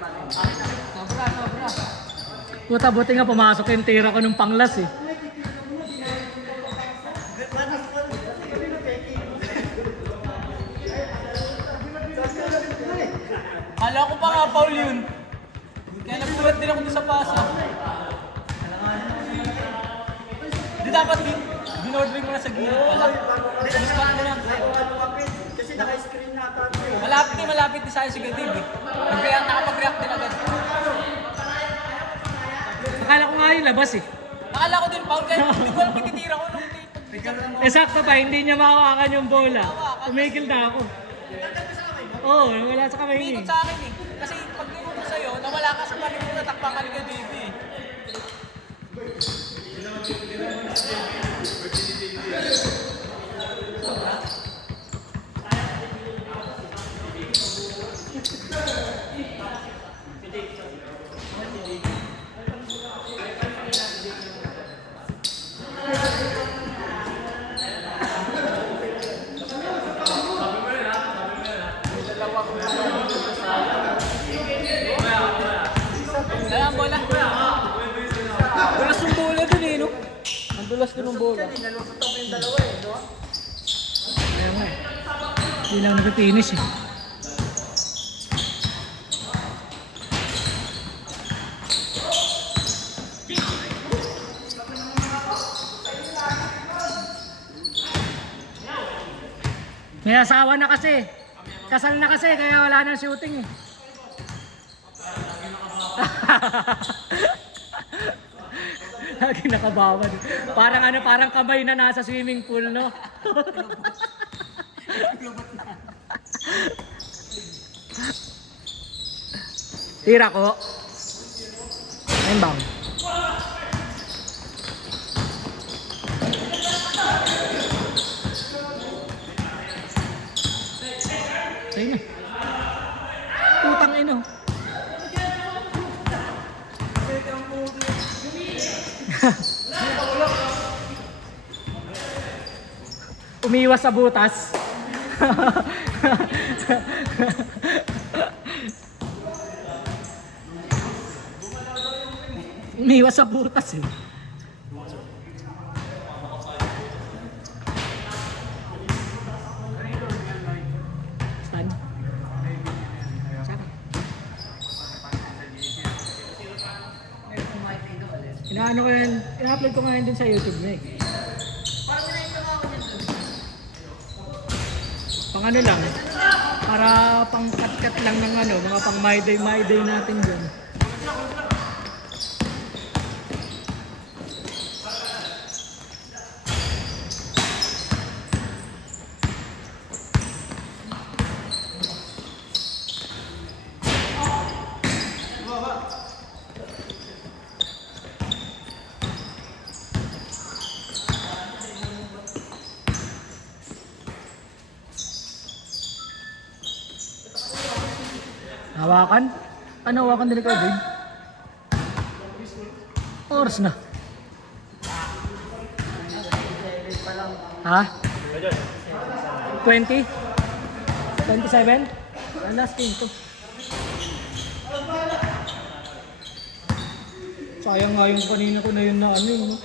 Sobra, sobra. Puta, buti nga pumasok yung tira ko nung panglas eh. Kala ko pa nga foul yun. Kaya nagsulat din ako doon sa pasa. Di dapat din-ordering mo na sa gilid pala. Spot mo lang. Kasi naka-screen na ata. Malapit din sa akin si Gadib eh. Kaya nakapag-react din agad. Akala ko nga yung labas eh. Akala ko din foul kaya hindi ko alam kititira ko nung Sakto pa, hindi niya mahawakan yung bola. Tumigil na ako. Oo, wala sa kamay niya. Umikot sa akin eh. Kasi pag nilunod ko sa'yo, nawala ka sa panig mo, natakpan ka ni Gadib eh. Kaya ang bola. Dulas yung bola dun eh, no? Ang dulas din ng bola. Nalusutan mo yung dalawa eh, no? Ayaw nga eh. Hindi lang nag-finish eh. May asawa na kasi. Kasal na kasi kaya wala nang shooting eh. Lagi nakabawan. Parang kamay na nasa swimming pool, no? Tira ko. Ayun bang. Ayun na. Putang ino. Umiwas sa butas. Umiwas sa butas eh. Saan? Saan? Inaano ko yan, ina-upload ko ngayon din sa YouTube na eh. Pang ano lang, para pang cut-cut lang ng ano, mga pang my day natin dyan. Hawakan? Ano hawakan din ikaw, babe? Oras na. Ha? 20? 27? Ang last game to. Sayang nga yung kanina ko na yun na ano yun.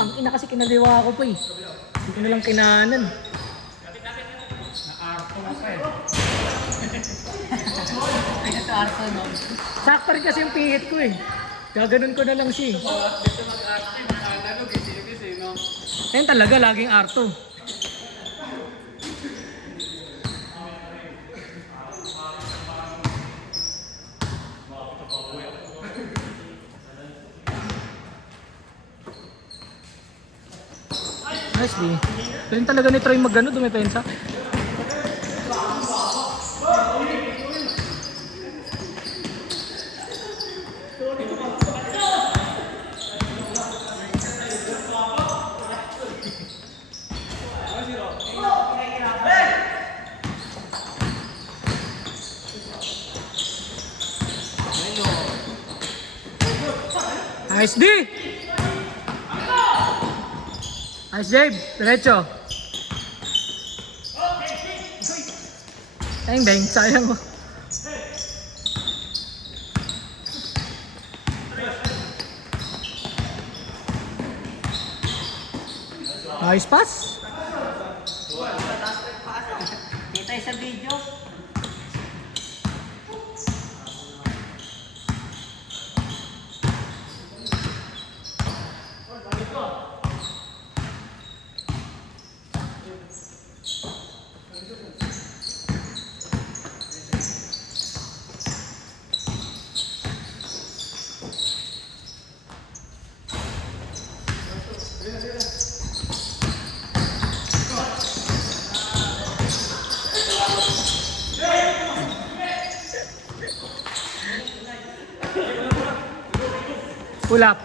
Ang ina kasi kinaliwa ako pa eh. Hindi ko nalang kinanan. Sakto rin kasi yung pihit ko eh. Gaganon ko na lang siya eh. Ayun talaga, laging arto. Nicely. Ganun talaga ni Troy mag-ano, dumipensa. Nice D! Nice Dave! Diretso! Bang bang! Sayang mo! Nice pass. Kita sa video. Pull up.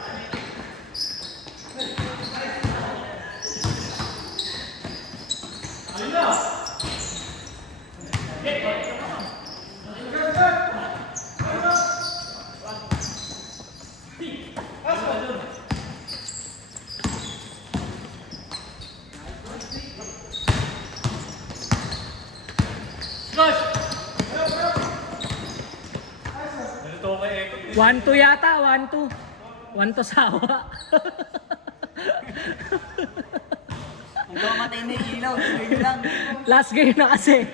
One two yata, 1-2. 1-2 sawa. Kung kamatay na yung ilaw, tuloy lang. Last game na kasi.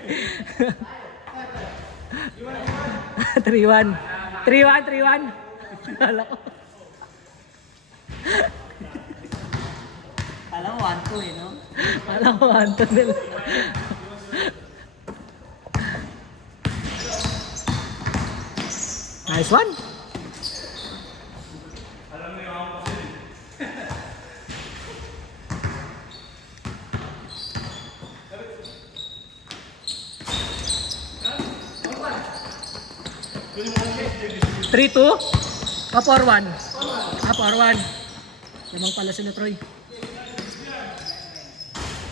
3-1. 3-1. Kala ko. Alam mo, 1-2 eh, no? Kala ko 1-2 nila. Nice one. Three, two? O, 4-1? 4-1. Lamang pala sila, Troy.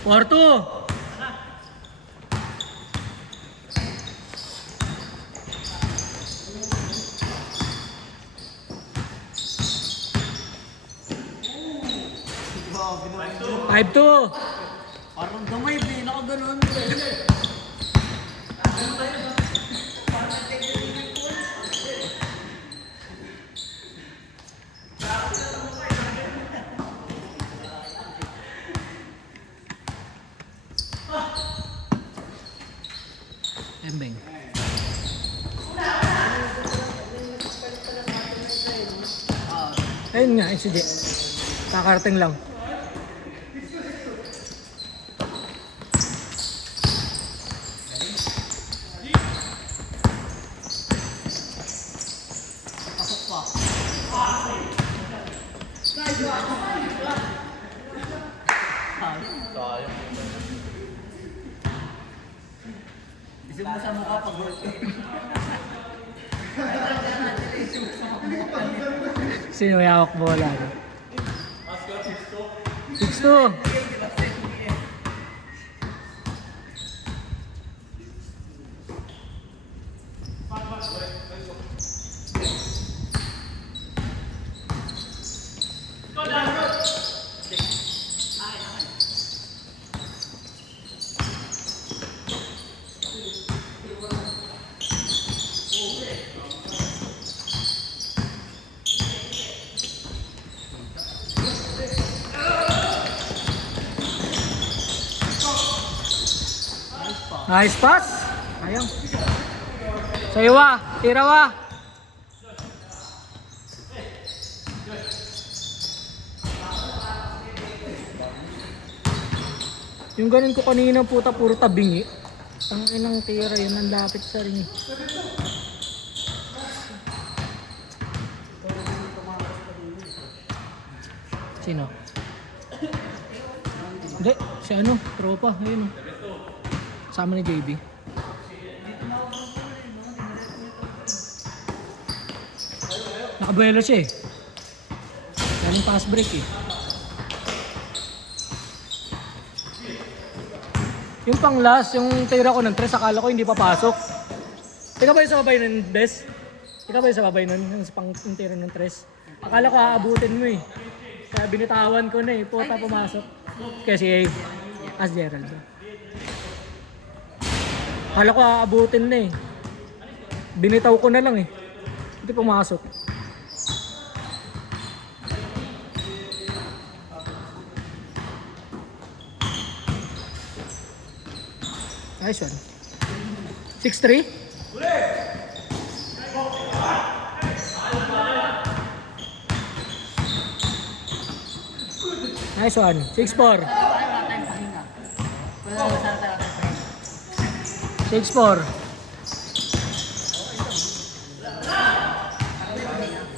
4-2. Grabe naman. 5-2. Parang gamay, hindi ako ganun. Embeng. Ayun nga, si Jay. Kakarting lang. Pasok pa. Isip mo sa mukha pag goal. Sino may hawak bola? 6-2. Nice pass. Ayun. Sayawa, tirawa. Yung ganun ko kanina puta puro tabingi. Ang inang tira yun ang lapit sa ring. Sino? Hindi, si ano, tropa, ayun. Sama ni JB. Nakabuelo siya eh. Galing pass break eh. Yung pang last, yung tira ko ng 3, akala ko hindi papasok. Ikaw ba yung sa babay ng best? Ikaw ba yung sa babay nun, yung tira ng 3? Akala ko aabutin mo eh. Kaya binitawan ko na eh, puta pumasok. Kasi eh, as Gerald. Akala ko aabutin na eh. Binitaw ko na lang eh. Hindi pumasok. Nice one. 6-3? Nice one. 6-4. Wala tayong pahinga. Wala na saan tayo pahinga. 6-4.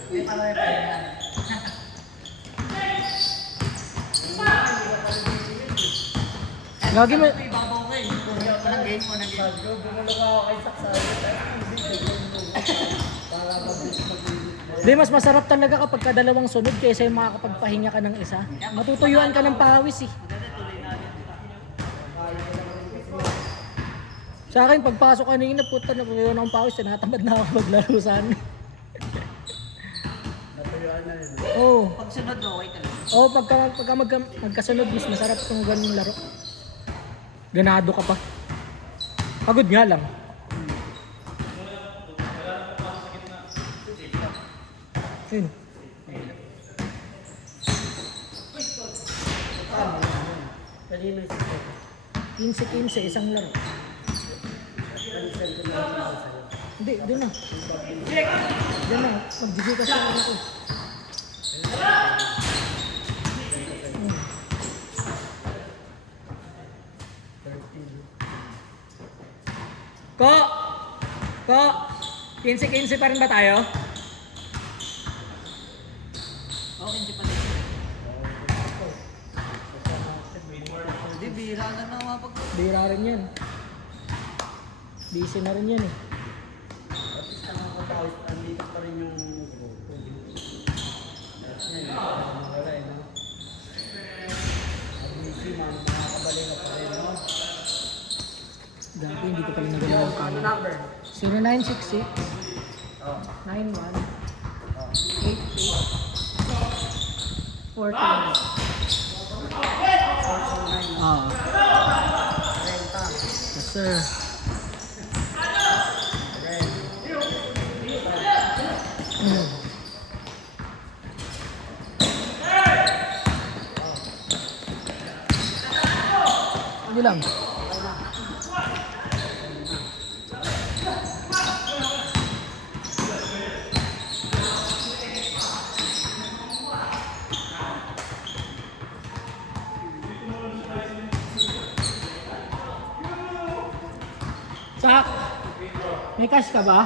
May pala yung pahinga. Lagi mo. May babaw ko eh. Walang game mo, walang game. Di, mas masarap talaga kapag kadalawang sunod kaysa yung makakapagpahinga ka ng isa. Matutuyuan ka ng pawis eh. Sa akin, pagpasok kanina, puta na puyo ng pawis, tinatamad na ako maglaro sa amin. Oo. Pag sunod, okay talaga. Oo, pagka magkasunod, mas masarap itong ganung laro. Ganado ka pa. Pagod nga lang. Yun. Kanino yung 15-15, isang laro. Hindi, doon na. Doon na, mag-Gcash na ako. Ko! Ko! 15-15 pa rin ba tayo? Okay, si pala. Hindi, bihira na na mapag... Bira rin yan. Busy na rin yan eh. Andito pa rin yung grupo. Wala eh, no? Busy, makakabalik na pa rin, no? Dati hindi ko pala nagalaw yung Ano camera. number? 0966 Oh. 91 88 14. Ah. Yes, sir. Hindi lang. Sak, may cash ka ba?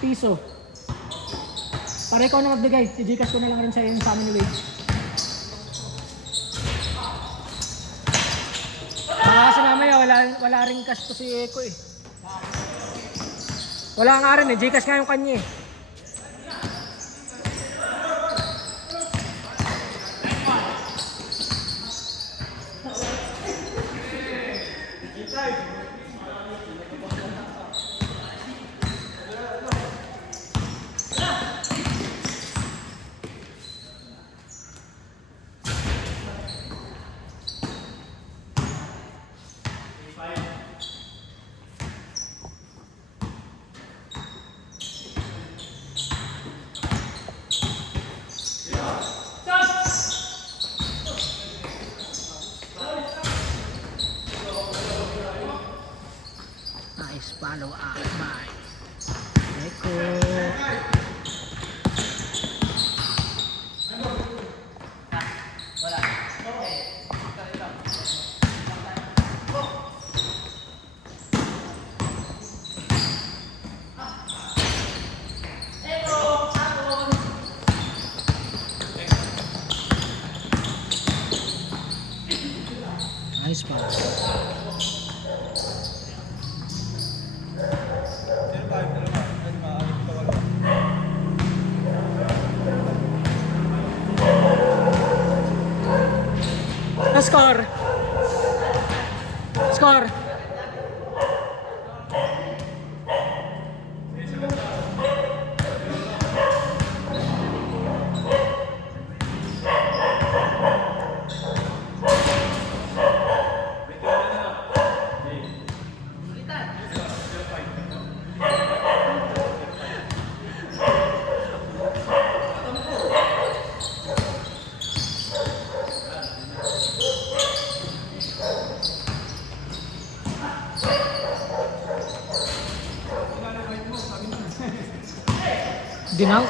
Piso. Para ikaw na magbigay, i-Gcash ko na lang rin sa'yo yung sa amin ni Wade. Kasi mamaya wala rin cash to si Eko eh. Wala nga rin eh, Gcash nga yung kanya eh. Nice follow up by Eko. Nice pass. Score. Score. Dinank.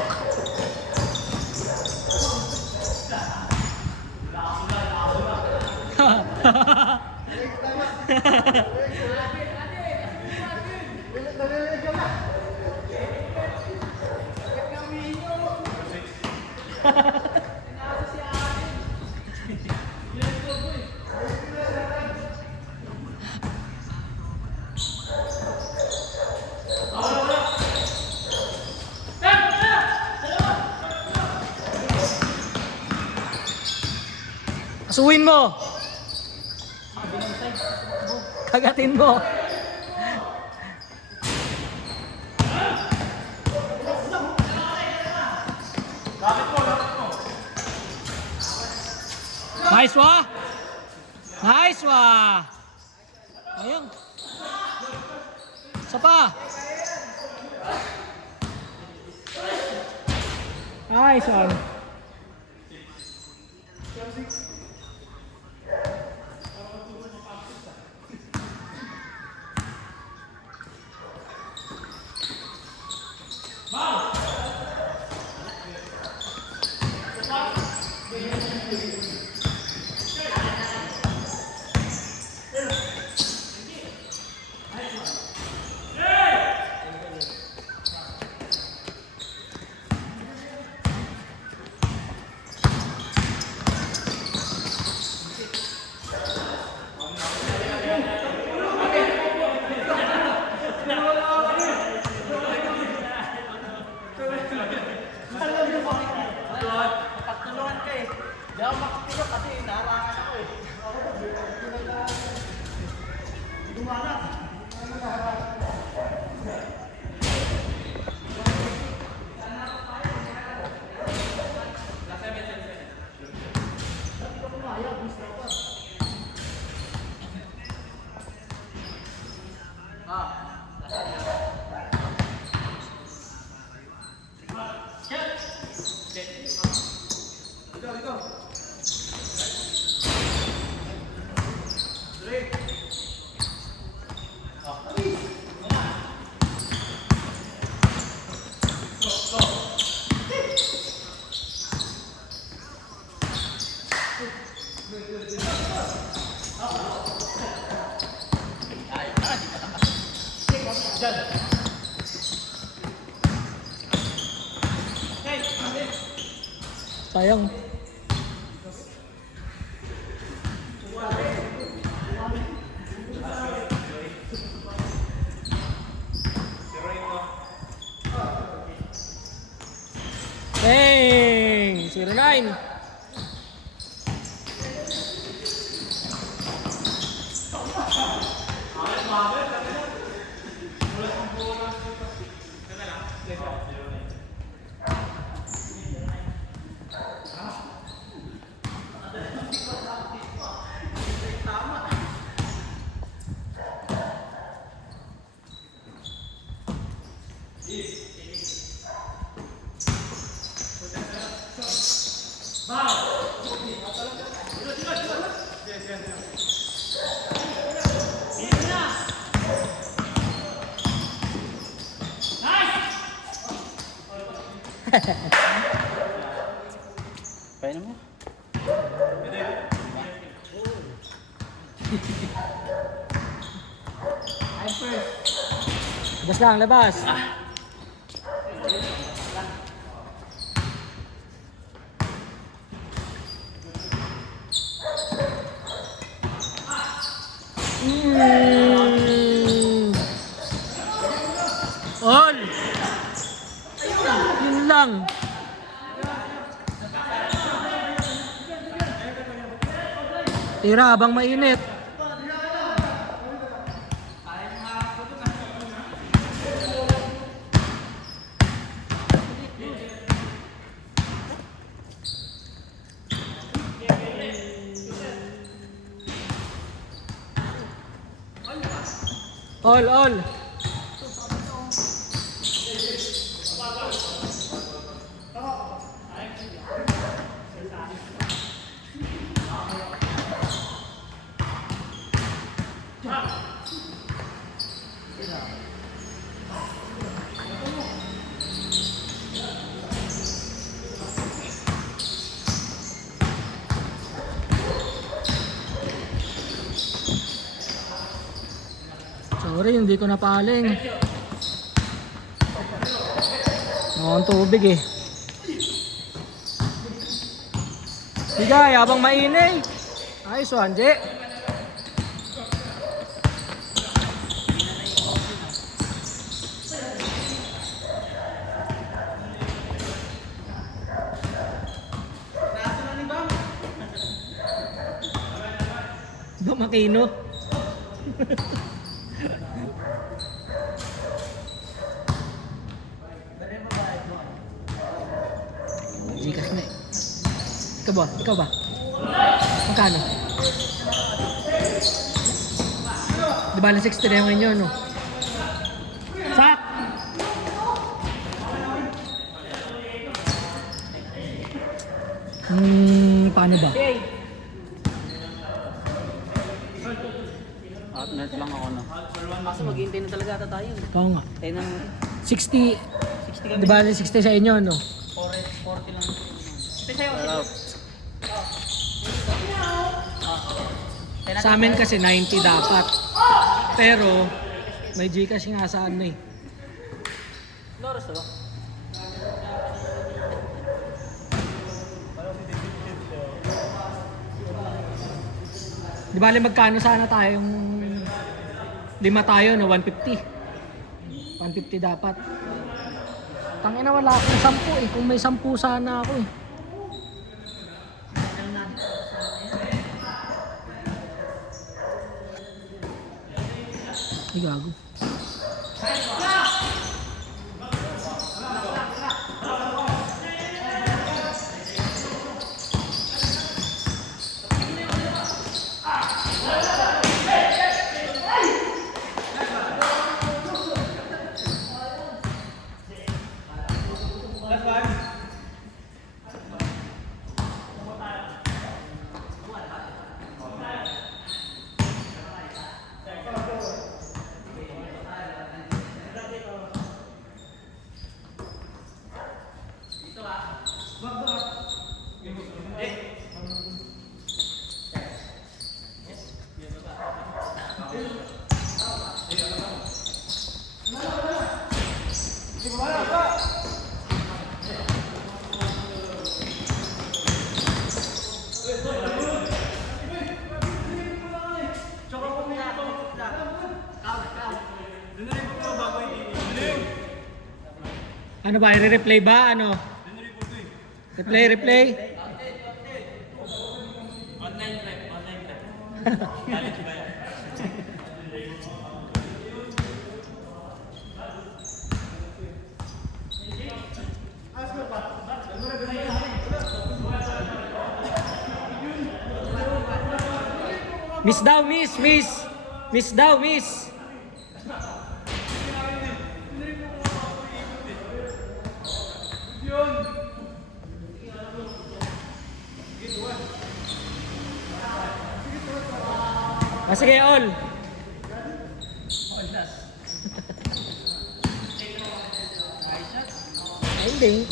Asuwin mo. Kagatin mo. Nice wa. Nice wa. Ayun. Isa pa. Nice one. Pagtulungan ka eh. Di ako makatulog kasi naharangan ako eh. Sayang. Dang! 09. Paano mo? I'm first. Labas lang, labas. All. Yun lang. Tira habang mainit. All. Sorry, hindi ko napaling. Ang tubig eh. Bigay, habang mainay. Ayos, Wanje. Ba makino? Gcash na eh. Ikaw ba? Ikaw ba? Magkano? Di ba na 60 na yung inyo, no? Sak! Paano ba? Net lang ako na. Kaso maghihintay na talaga ata tayo. Oo nga. Tayo nang 60, 60 kami. di ba na 60 sa inyo, no? 40 lang. Sa amin kasi 90 dapat. Pero, may Gcash nga sa ano eh. Loras ba? Di ba magkano sana tayo yung 5 tayo no 150. 150 dapat. Tangina wala akong 10 eh. Kung may 10 sana ako eh. Ay gago. Ano ba? I-replay ba? Ano? Replay? Online rep. Miss daw, miss. Miss daw, miss. Sige, all. Ay, hindi.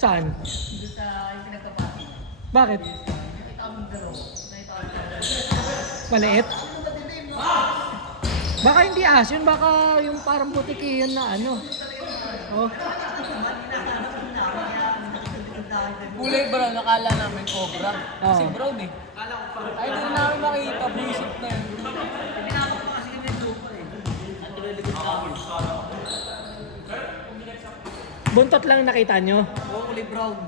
Saan? Doon sa yung pinagkapati. Bakit? Nakita ko ng daro. Maliit? Baka hindi yun. Baka yung parang butiki yun na ano. Oh. Kulay brown, nakala namin cobra. Kasi Oo. brown eh. Ay, hindi namin makita. Buisit na yun. Pinakot pa kasi kami ng grupo eh. Ang tuloy-likod namin. Buntot lang nakita nyo. Oo, kulay brown.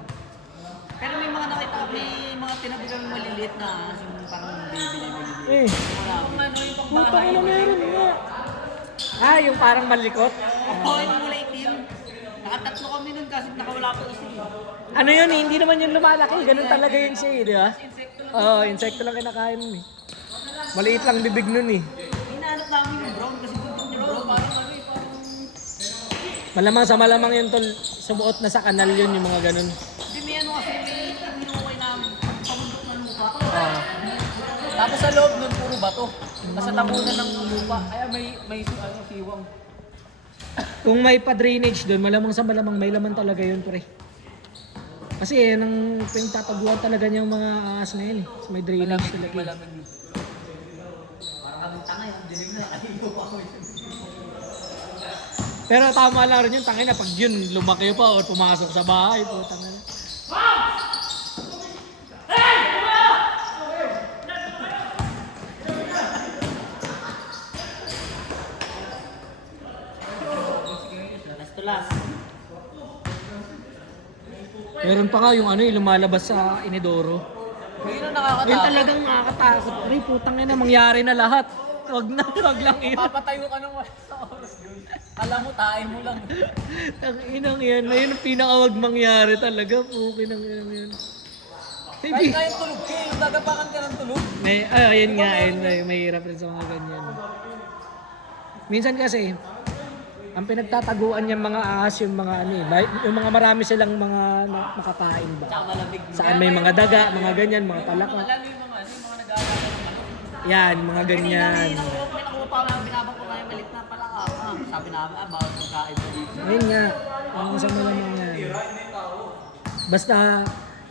Pero may mga nakita, may mga tinabi kami maliliit na yung parang baby na maliliit. Eh. Wala. Yung ano, yung pangbahay. Tangina meron nga. Ah, yung parang malikot. Oo, yung kulay itim. Nakatatlo kami nun kasi nakawala pa isa eh. Ano yun eh, hindi naman yun lumalaki. Ganun talaga yun siya eh, di ba? Oo, insekto lang kinakain nun eh. Maliit lang bibig nun eh. Hinahanap namin yung brown kasi buntot yung brown. Parang ano eh, parang... Malamang sa malamang yun tol, sumuot na sa kanal yun yung mga ganun. Hindi may ano kasi may hinukay namin. Pabundok na lupa. Tapos sa loob nun, puro bato. Nasa tabunan ng lupa. Kaya may ano, siwang. Kung may pa-drainage doon, malamang sa malamang may laman talaga yun pre. Kasi yan ang pinagtataguan talaga niyang mga ahas na yun eh. So, may drainage talaga. Malamig. Parang kami tanga yung dilim na nakaligo ako. Pero tama lang rin yun, tangin na pag yun lumaki pa o pumasok sa bahay, putang na. Last to last. Meron pa nga yung ano yung lumalabas sa inidoro. Yun ang Yun nakakatakot. talagang nakakatakot. Pre, putang ina, mangyari na lahat. Wag lang yun. Papatayo ka ng wala sa oras. Alam mo, tayo mo lang. Ang inang yan. Ayun ang pinakawag mangyari talaga. Pukin ang inang yan. Kahit Hindi. nga yung tulog ka, yung gagapakan ka ng tulog. Ayun nga, ayun, may hirap rin sa mga ganyan. Minsan kasi, ang pinagtataguan niyang mga ahas yung mga ano eh, yung mga marami silang mga makakain ba. Tsaka malamig. Saan may mga daga, mga ganyan, mga palaka. Lalo yung mga ano, yung mga nag-aaral ng ano. Yan, mga ganyan. May nakuha pa kami, binabang ko kami malit na palaka. Sabi namin, bawal magkain mo dito. Ayun nga, ang masama naman yan. Basta,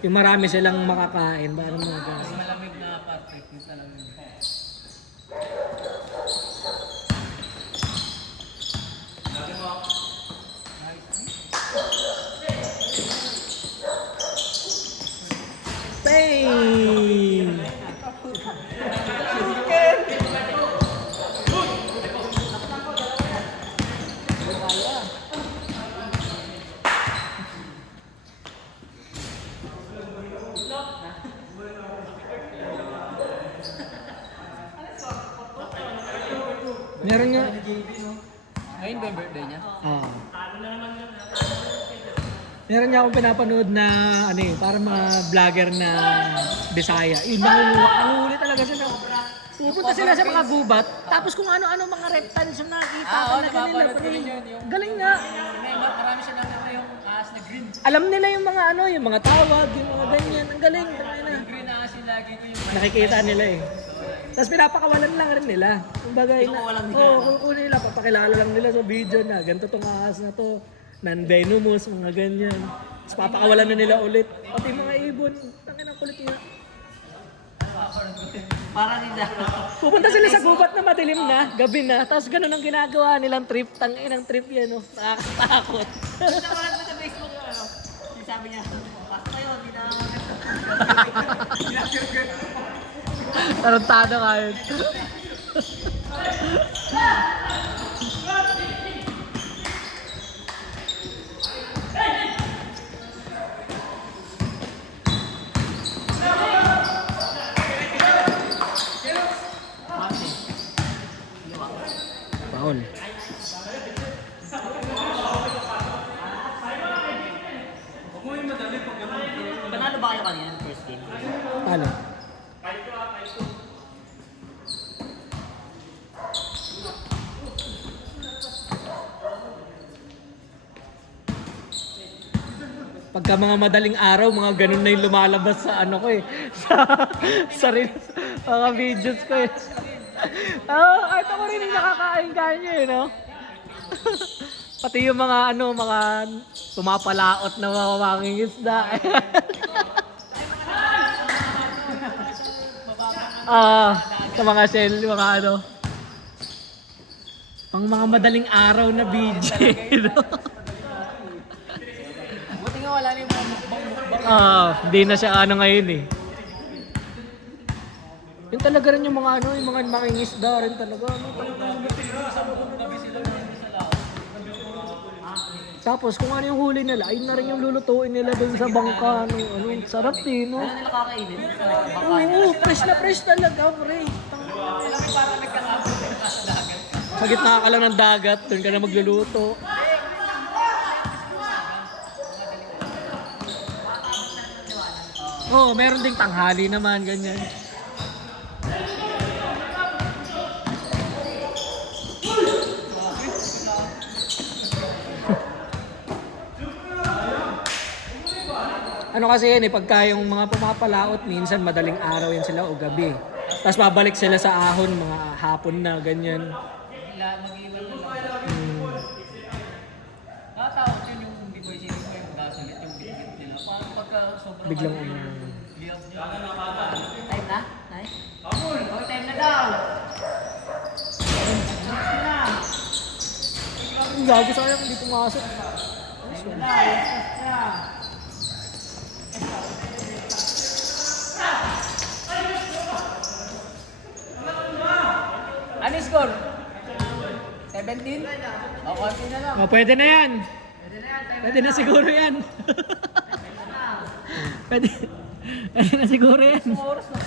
yung marami silang makakain, ba ano mga ganyan. Malamig na parte, yung talagang. Bang! Meron nga. Ngayon ba yung birthday niya? Ah. Meron niya akong pinapanood na ano eh, para mga vlogger na Bisaya. Yun, nanguhuli talaga sila. Pupunta sila sa mga gubat, tapos kung ano-ano mga reptiles yung nakikita Oo, talaga nila. napapanood ko rin yun. Yung Galing nga. marami siya lang ano yung ahas na green. Alam nila yung mga ano, yung mga tawag, yung mga ganyan. Ang galing. Na. Green na ahas yung lagi ko yung Nakikita nila eh. Tapos pinapakawalan lang rin nila. Kumbaga, kukunin nila, papakilala lang nila sa video na ganito tong ahas na to. Non-venomous, mga ganyan. Tapos papakawalan na nila ulit. Pati mga ibon, tangin ang kulit nila. Para nila. Pupunta sila sa gubat na madilim na, gabi na. Tapos ganun ang ginagawa nilang trip. Tangin ang trip yan, no? Nakakatakot. Nawalan ko sa Facebook yung ano. Yung sabi niya, basta yun, hindi na Tarantado ka yun. Paul. Panalo ba kayo kanina ng first game? Talo. Pagka mga madaling araw, mga ganun na yung lumalabas sa ano ko eh. Sa mga videos ko eh. Kahit ako rin yung nakakain niya eh, no? Pati yung mga ano, mga tumapalaot na mga mangingisda. Sa mga shell, mga ano. Pang mga madaling araw na video, no? buti nga wala na yung mga mukbang. Hindi na siya ano ngayon eh. Yun talaga rin yung mga ano, yung mga mangingisda rin talaga. Ano, tapos kung ano yung huli nila, ayun na rin yung lulutuin nila dun sa bangka. Ano, sarap eh, no? Ano nila kakainin? Sa baka. Oo, fresh na fresh talaga, pre. Alam mo, parang nagkakabot. Sa gitna ka lang ng dagat, doon ka na magluluto. Oo, meron ding tanghali naman, ganyan. Ano kasi yan pagka yung mga pumapalaot, minsan madaling araw yan sila o gabi. Tapos babalik sila sa ahon, mga hapon na, ganyan. Mag-iwan na lang. Nakatawag yun yung hindi ko isipin mo yung gasolit, yung bitbit nila. Paano pagka sobrang... Biglang Time na? Nice? Okay, time na daw! Ang gago sayang, hindi pumasok. Time na daw! Last na! Ano yung score? 17? O, konti na lang. Oh, pwede na yan. Pwede na yan, time Pwede na siguro yan. pwede, pwede na siguro yan. oras na.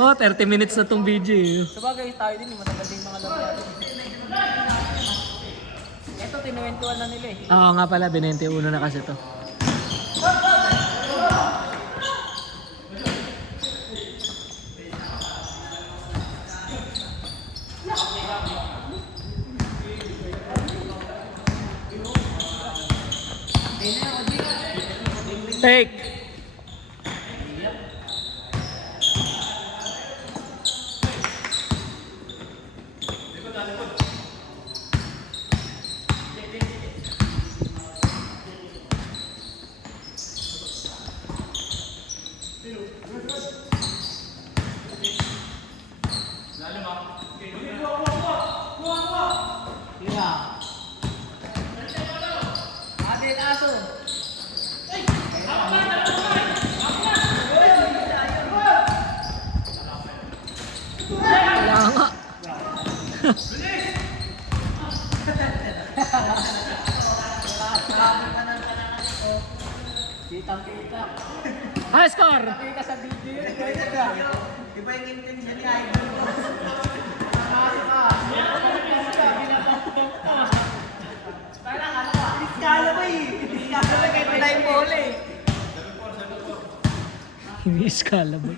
Oh, 30 minutes na tong video. Sabagay tayo din, matagal din mga laro natin. Ito, tinuwentuhan na nila eh. Oo nga pala, 21 na kasi to. Take. Adel Aso. Wala nga. Kitang-kita. High score! Kita sa video yun. Iba yung intention niya. Iskala ba eh? Iskala ba kahit wala yung bola eh. Hindi skala ba?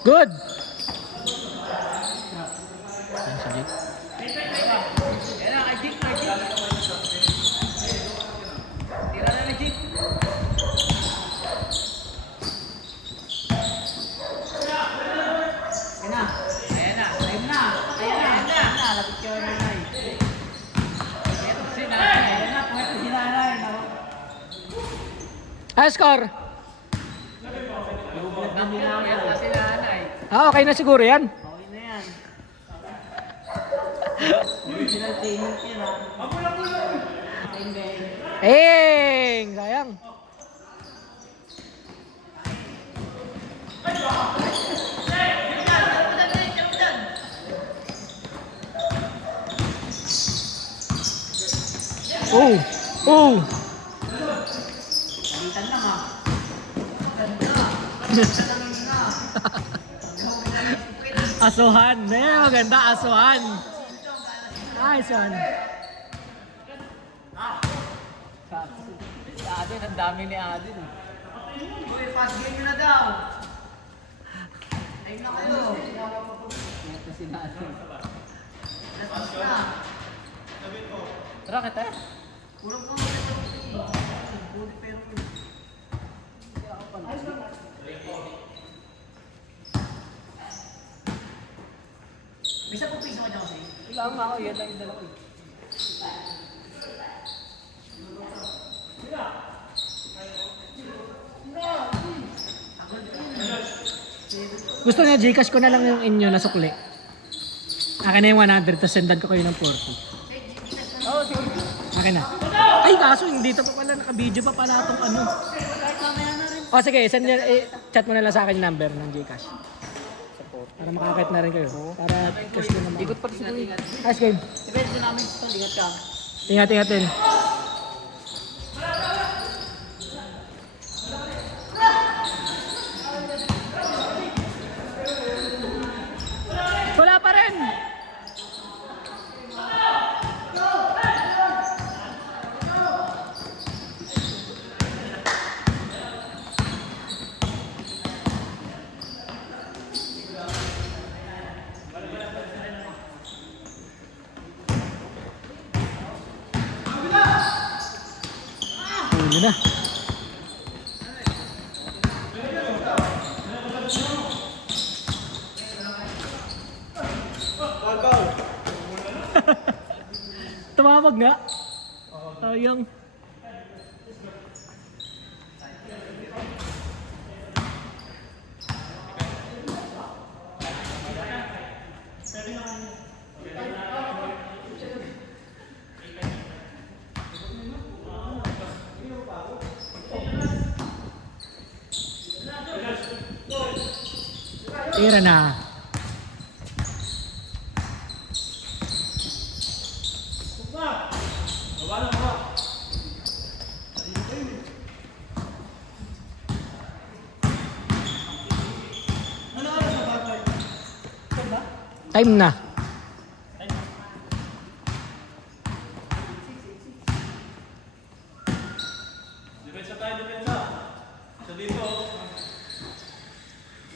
Good! Yan na, kay Jik, kay Jik. Tira na ni Jik. Ayan na. Ayan na. Time na. Ayan na. Ayan na. Lapit ka na nanay. Ito si nanay. Ayan na. Puweto si nanay. High score! Puweto si nanay. Ah, okay na siguro yan. Okay na yan. Original training yan ha. Hindi. Sayang. Oh! Oh! Palitan lang ha. Asuhan. Maganda, asuhan. Nice one. Si Adin, ang dami ni Adin. Uy, fast game na daw. Time na kayo. Ito si Adin. Last na. Tara kita. Kurang po mga bulit pero hindi ako pala. Bisa po piso ka dyan kasi? Wala nga ako, yan lang yung dala ko. Gusto niya, Gcash ko na lang yung inyo na sukli. Akin na yung 100, tapos sendan ko kayo ng 40. Oo, sige. Akin na. Ay, kaso hindi pa pala, naka-video pa pala itong ano. O sige, send niya, chat mo na lang sa akin yung number ng Gcash. Para makakit na rin kayo. Para cash ko naman. pala si Kuya. Nice game. Depende namin ito, ingat ka. Ingat din. Wala pa rin. Huli na. Tumawag nga. Sayang. Tira na. Time na. Depensa tayo, depensa. Sa dito.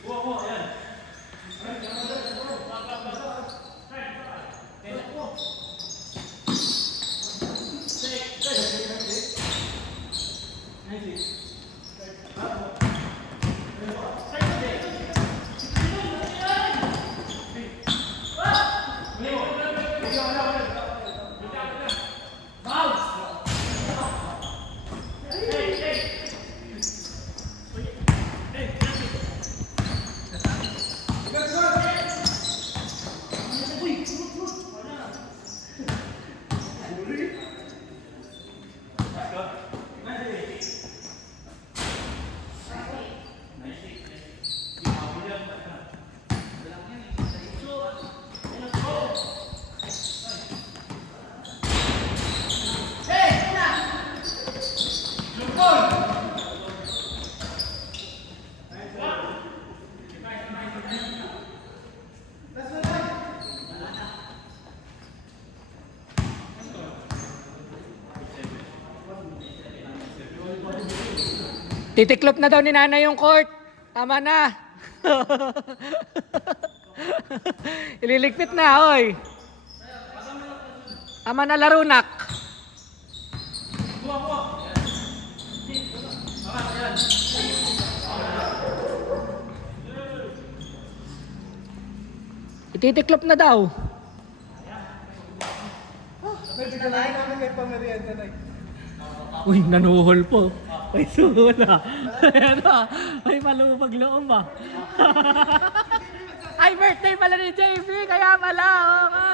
Buwa mo, yan. Titiklop na daw ni nanay yung court. Tama na. Ililigpit na, oy. Tama na laro, nak. Ititiklop na daw. Uy, nanuhol po. May sula. Ayan na. May malupag loob ba? Ay, birthday pala ni JB. Kaya pala. Oo nga.